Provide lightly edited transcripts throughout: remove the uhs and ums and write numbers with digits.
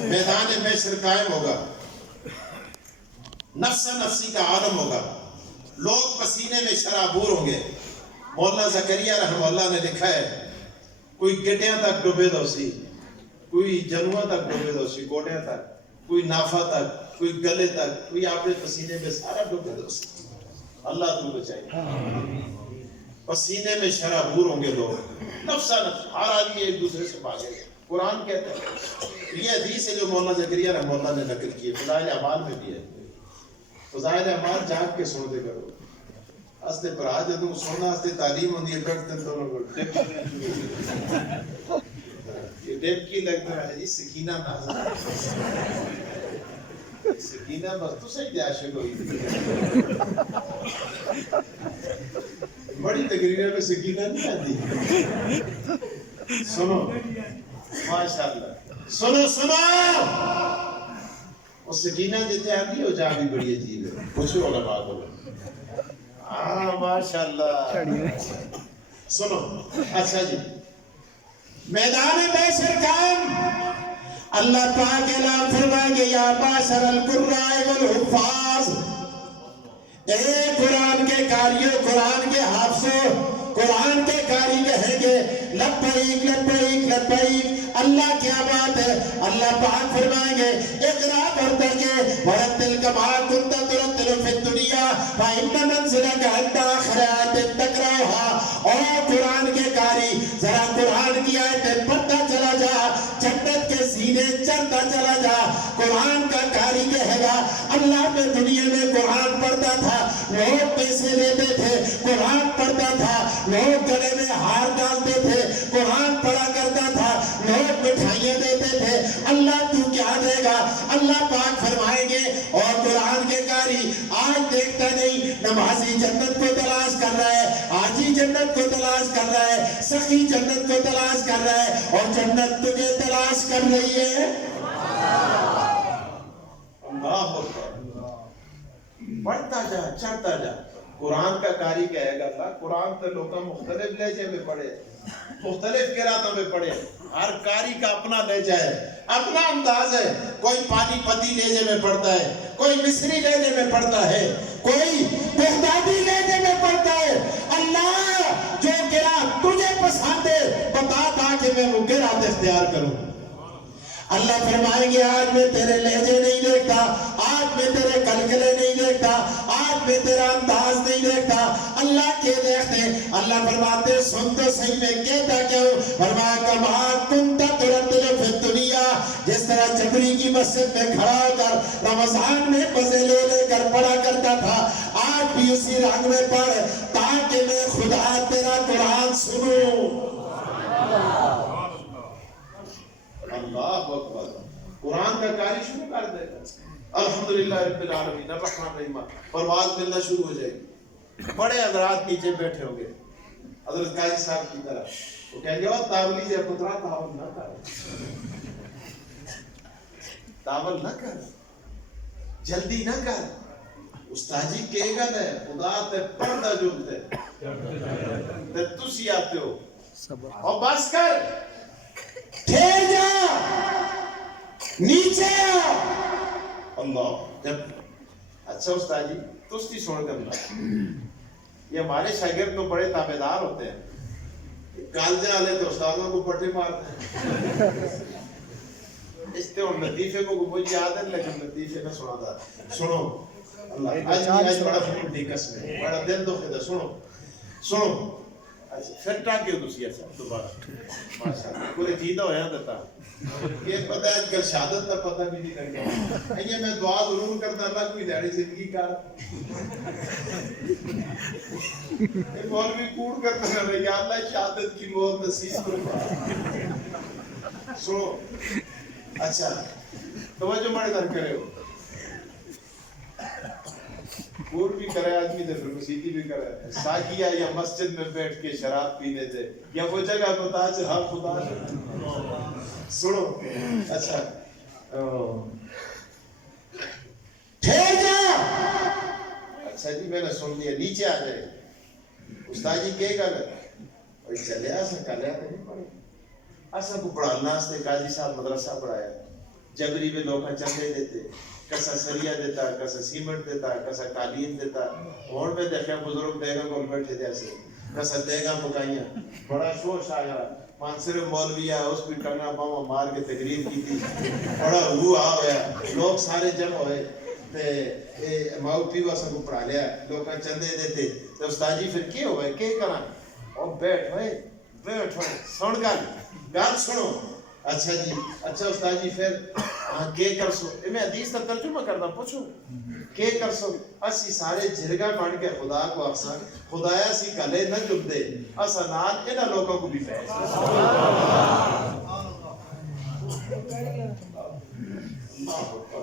میدان محشر قائم ہوگا، نفس نفسی کا عالم ہوگا، لوگ پسینے میں شرابور ہوں گے۔ مولانا زکریہ رحمہ اللہ نے لکھا ہے کوئی گڈیاں تک ڈوبے دو سی، کوئی جنواں تک ڈوبے دو سی، گوڈیاں تک، کوئی نافا تک، کوئی گلے تک، کوئی آپ نے پسینے میں سارا ڈوبے دو سی۔ اللہ تو بچائے۔ پسینے میں شرابور ہوں گے لوگ، نفسا نفس، ہر آدمی ایک دوسرے سے بھاگے گا۔ قرآن کہتا ہے، یہ حدیث ہے جو مولانا زکریہ رحمہ اللہ نے نقل کی ہے، فضائل اعمال میں بھی ہے۔ فضائل اعمال جاگ کے سن دے کرو، ہستے پر آ جدوں سننا ہستے تعلیم ہوندی ہے، بیٹھتے دونوں کو ٹپ یہ ٹپ کی لگتا ہے جی سکینہ نازل سکینہ بس تو صحیح عاشق ہوئی بڑی تقریریں میں سکینہ نہیں آتی۔ سنو ماشاءاللہ، سنو وہ سکینہ جتے آتی ہو جا بھی بڑی عجیب ہے، پوچھو علماء کو۔ ماشاءاللہ سنو، اچھا جی، میدان محشر قائم، اللہ پاک اعلان فرمائیں گے یا معشر القراء والحفاظ، اے قرآن کے قاریوں، قرآن کے حافظوں، قرآن کے قاری کہیں گے لبیک لبیک لبیک، اللہ کیا بات ہے۔ اللہ پاک فرمائیں گے اقرا پڑھتے کے ورتل کما کنت ترتل فی الدنیا فإن منزلک عند آخر آیت تقرأها۔ اور قرآن کے قاری ذرا قرآن کی آیتیں پڑھتا چلا جا، جنت کے سینے چلتا چلا جا۔ قرآن کا قاری کہے گا اللہ میں دنیا میں قرآن پڑھتا تھا، لوگ پیسے لیتے تھے، قرآن پڑھتا تھا، لوگ گلے میں ہار ڈالتے تھے، قرآن پڑھا کرتا تھا، لوگ مٹھائیاں دیتے تھے، اللہ تو کیا دے گا؟ اللہ پاک فرمائیں گے اور قرآن کے قاری آج دیکھتا نہیں، نمازی جنت کو تلاش کر رہا ہے، حاجی جنت کو تلاش کر رہا ہے، سخی جنت کو تلاش کر رہا ہے، اور جنت تجھے تلاش کر رہی ہے۔ اللہ اکبر، بڑھتا جا، چڑھتا جا۔ قرآن کا قاری کہے گا اللہ قرآن تو لوگوں مختلف لہجے میں پڑھے، مختلف قراتوں میں پڑھے، ہر قاری کا اپنا لہجہ ہے، اپنا انداز ہے۔ کوئی پانی پتی لہجے میں پڑھتا ہے، کوئی مصری لہجے میں پڑھتا ہے، کوئی بغدادی لہجے میں پڑھتا ہے۔ اللہ جو قرات تجھے پسند ہے بتا تاکہ میں وہ قرات اختیار کروں۔ اللہ فرمائیں گے آج میں تیرے لہجے نہیں دیکھتا، آج میں تیرے کلکلے نہیں دیکھتا، آج میں تیرا انداز نہیں دیکھتا۔ اللہ کے دیکھتے، اللہ فرماتے سن تو صحیح میں کہتا کیوں؟ فرمایا کما کنت ترتل فی الدنیا، جس طرح جبری کی مسجد میں کھڑا ہو کر رمضان میں مزے لے لے کر پڑھا کرتا تھا، آج بھی اسی رنگ میں پڑھ تاکہ میں خدا تیرا قرآن سنوں۔ اللہ اکبر، قرآن کا قاری شروع کر دے گا، الحمدللہ رب العالمین الرحمن الرحیم، پرواز ملنا شروع ہو جائے گی۔ بڑے حضرات نیچے بیٹھے ہوں گے حضرت قاضی صاحب کی طرف، وہ کہیں گے اور تاولی سے پترا تاول نہ کر، تاول نہ کر، جلدی نہ کر، استاد جی کہے گا ہے خدا تے پردہ جلتے تے تسی آتے ہو اور بس کر، ٹھہر جا، نیچے آ۔ اللہ جب اچھا استاد جی تستی سن کر یہ ہمارے شاگرد تو بڑے تابعدار ہوتے ہیں، کالجہ والے تو استادوں کو پٹے مارتے ہیں، اس سے ان لطیفے کو مجھے یاد ہے لیکن لطیفے نہ سنا تھا۔ سنو اللہ آج بڑا فکر دی قسم ہے، بڑا دل دکھ ہے، سنو پھر ٹاکے دوسری ایسا دوبارہ ماشاءاللہ پورے جیدہ ہویا دیتا یہ پتہ ہے کہ شہادت کا پتہ بھی نہیں لگا۔ یہ میں دعا ضرور کرتا اللہ کوئی دیڑی زندگی کا یہ مولوی کوڑ کرتا ہے یا اللہ شہادت کی موت نصیب کرو۔ سنو اچھا توجہ مڑے در کرے ہو، کوڑ بھی کرے آدمی دے پھر مسیحی بھی کرے، ساکیہ یا مسجد میں بیٹھ کے شراب پینے تھے یا وہ جگہ بتا سے ہر خدا سے سنو اچھا ٹھہر جا۔ اچھا جی میں نے سن لیا، نیچے آ جائے۔ استاد جی کہے گا نا چلے آسا کالیا تو نہیں پڑھے، آسا کو پڑھانا سے قاضی صاحب مدرسہ پڑھایا، جبری میں لوگ چندے دیتے کسا سریا دیتا کسا سیمنٹ دیتا کسا قالین دیتا اور میں دیکھا بزرگ دیگا کول بیٹھے دے ایسے کسا دیگا پکائیاں بڑا شوش آیا مانسر مولویہ اس بھی ٹنگا باما مار کے تقریر کی تھی بڑا ہوا ہویا لوگ سارے جمع ہوئے تے ماؤ پیوا سب کو پڑھا لیا لوگ چندے دیتے تو استاد جی پھر کیا ہوئے کیا کرا اور بیٹھ ہوئے سن گال سنو اچھا جی اچھا استاد جی پھر کے کر سو میں حدیث کا ترجمہ کرنا پوچھو کے کر سو اسی سارے جرگا بن کے خدا کو اکثر خدایا سی گلے نہ جم دے اسا نال انہاں لوگوں کو بھی فیض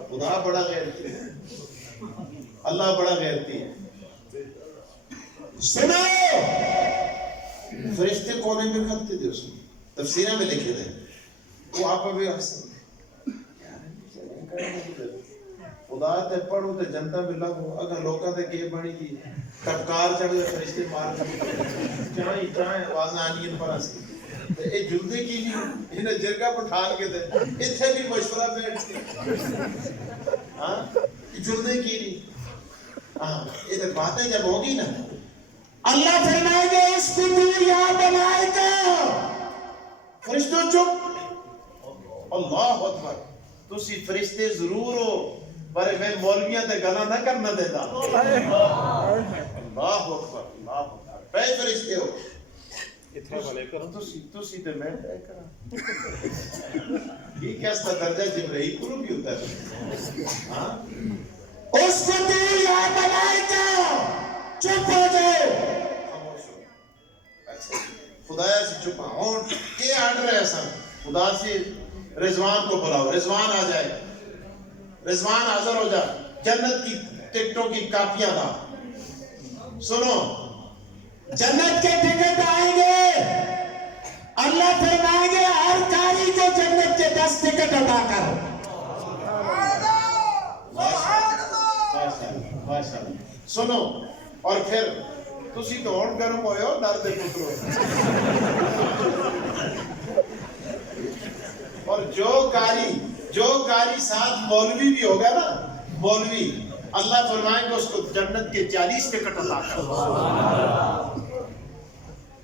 خدا بڑا غیرتی ہے اللہ بڑا غیرتی ہے سنو فرشتے کونے میں کھتے تھے اس میں تفسیرہ میں لکھے تھے وہ آپ ابھی حسن خدا تے پڑھو تے جنتا میں لگو اگر لوکاں تے کے بنی تھی ٹپکار چڑھ گئے فرشتے مار چاہیں آوازیں آنی ان پر ہنسی تے اے جلدی کی نہیں انہیں جرگہ پر ٹھال کے دے اتھے بھی مشورہ بیٹھتی ہاں جلدی کی نہیں ہاں یہ تے باتیں جب ہوگی نا اللہ فرمائے گے اس کو دور یا ملائکہ فرشتوں چپ اللہ اکبر تسی فرشتے ضرور ہو پر میں مولویاں تے گلا نہ کرنا دے دا اللہ اکبر پہ فرشتے ہو اتنا بھلے کرو تسی تے میں پہ کرا یہ کیسا درجہ جبرائیل کو بھی ہوتا ہے ہاں اس کو دور یا ملائکہ چپ ہو جاؤ خاموش ہو اچھا خدایا سے چپا ہون کیا آرڈر ہے ایسا خدا سے رضوان کو بلاؤ رضوان آ جائے رضوان حاضر ہو جائے جنت کی ٹکٹوں کی کاپیاں دا سنو جنت کے ٹکٹ آئیں گے اللہ فرمائیں گے ہر کاری کو جنت کے 10 ٹکٹ ادا کر سنو اور پھر تسی تو اور گرم ہوئے ہو ڈر دے پترو اور جو کاری ساتھ مولوی بھی ہوگا نا مولوی اللہ فرمائیں گے اس کو جنت کے 40 ٹکٹ عطا کر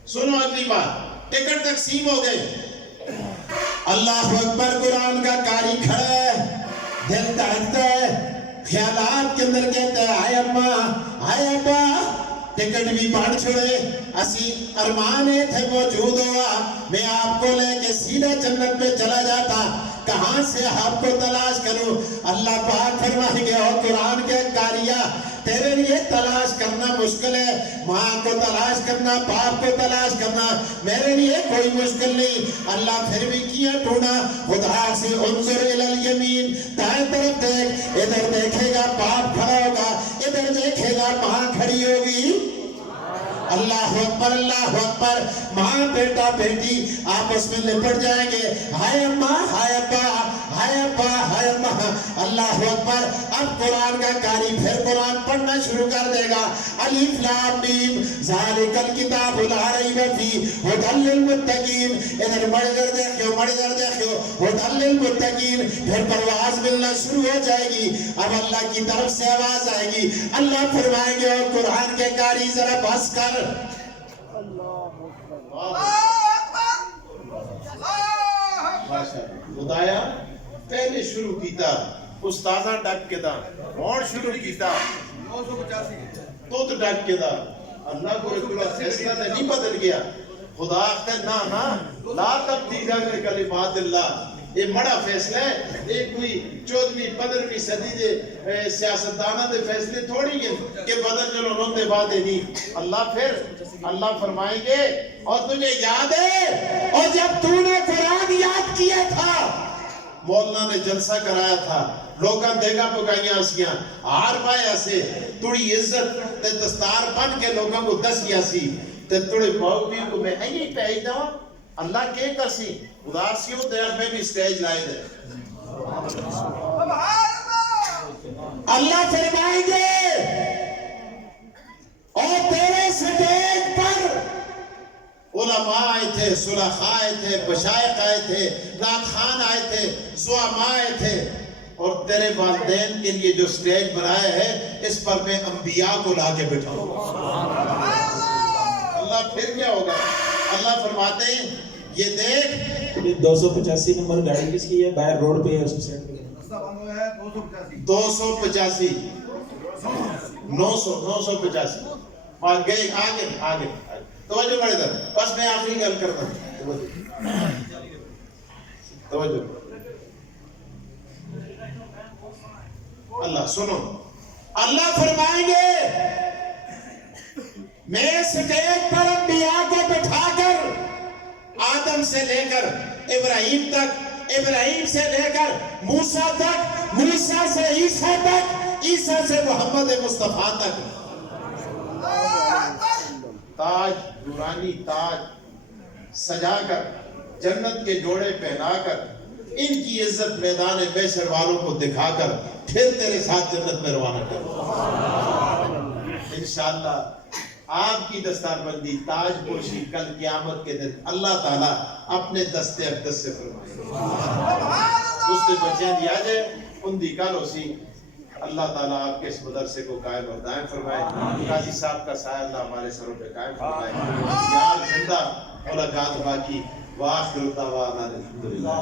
سنو اگلی بات ٹکٹ تقسیم ہو گئے اللہ اکبر قرآن کا کاری کھڑا ہے دل دھڑکتا ہے خیالات کے اندر کہتا ہے آئے ابا ٹکٹ بھی بانٹ چھوڑے اسی ارمانے تھے موجود ہوا میں آپ کو لے کے سیدھا جنت میں چلا جاتا کہاں سے آپ کو تلاش کروں اللہ پاک فرمائیں گے اور قرآن کے کاریہ تیرے لیے تلاش کرنا مشکل ہے ماں کو تلاش کرنا باپ کو تلاش کرنا میرے لیے کوئی مشکل نہیں اللہ پھر بھی کیا ڈھونڈا خدا سے انظر الیمین دائیں طرف دیکھ ادھر دیکھے گا باپ کھڑا ہوگا ادھر دیکھے گا ماں کھڑی ہوگی اللہ اکبر ماں بیٹا بیٹی آپس میں لپٹ جائیں گے ہائے اماں ہائے ابا ہائے ابا ہائے اماں اللہ اکبر اب قرآن کا کاری پھر قرآن پڑھنا شروع کر دے گا الف لام میم ذالک الکتاب لا ریب فیہ ھدی للمتقین ادھر مڑ دیکھو ھدی للمتقین پھر پرواز ملنا شروع ہو جائے گی اب اللہ کی طرف سے آواز آئے گی اللہ فرمائیں گے اور قرآن کے کاری ذرا بس کر خدایا پہلے شروع کیتا استاذہ ڈک کے دا اور شروع کیتا تو ڈک کے دا اللہ کو رسول فیصلہ تے نہیں بدل گیا خدا اختر نا لا تبدیل لکلمات اللہ یہ بڑا فیصلہ ہے ایک کوئی 14ویں 15ویں صدی دے سیاستدانہ دے فیصلے تھوڑی ہیں کہ بدل چلو نون دے باتیں نہیں اللہ پھر اللہ فرمائیں گے اور تجھے یاد ہے اور جب تو نے قرآن یاد کیا تھا مولانا نے جلسہ کرایا تھا لوگاں دیگا پکائیاں اسیاں ہار پایا سے تھوڑی عزت تے دستار بن کے لوگاں کو دس گیا سی تے تھوڑے باؤ بھی کو میں نہیں پہی داں اللہ کے کرسی اداسیوں دیکھ میں بھی سٹیج لائے دے اللہ فرمائیں گے اور تیرے سٹیج پر علماء آئے تھے تھے، صلحاء آئے تھے، مشائخ آئے تھے، نعت خوان آئے تھے، زعماء آئے تھے، اور تیرے والدین کے لیے جو سٹیج بنایا ہے اس پر میں انبیاء کو لا کے بٹھاؤں۔ اللہ پھر کیا ہوگا؟ اللہ فرماتے ہیں یہ دیکھ، یہ 285 نمبر گاڑی کس کی ہے؟ باہر روڈ پہ ہے، اس کو سیٹ کریں۔ 285 985 آگے آگے آگے توجہ بڑے در، بس میں آخری گل کرتا ہوں، توجہ۔ اللہ سنو، اللہ فرمائیں گے میں سٹیج پر انبیاء کو بٹھا کر آدم سے لے کر ابراہیم تک، ابراہیم سے لے کر موسیٰ تک، موسیٰ سے عیسیٰ تک، عیسیٰ سے محمد مصطفیٰ تک تاج، نورانی تاج سجا کر، جنت کے جوڑے پہنا کر، ان کی عزت میدان محشر والوں کو دکھا کر پھر تیرے ساتھ جنت میں روانہ کر انشاءاللہ۔ آپ کی دستار بندی، تاج پوشی کل قیامت کے دن اللہ تعالیٰ اپنے دستے اقدس سے فرمائے۔ اس سے بچیاں دیا جائے ان دی کل ہو سی، اللہ تعالیٰ آپ کے اس مدرسے کو قائم اور دائم فرمائے۔ قاضی صاحب کا سایہ اللہ ہمارے سروں پہ قائم فرمائے۔ یاد زندہ ملاقات باقی، وآخر دعوانا الحمدللہ۔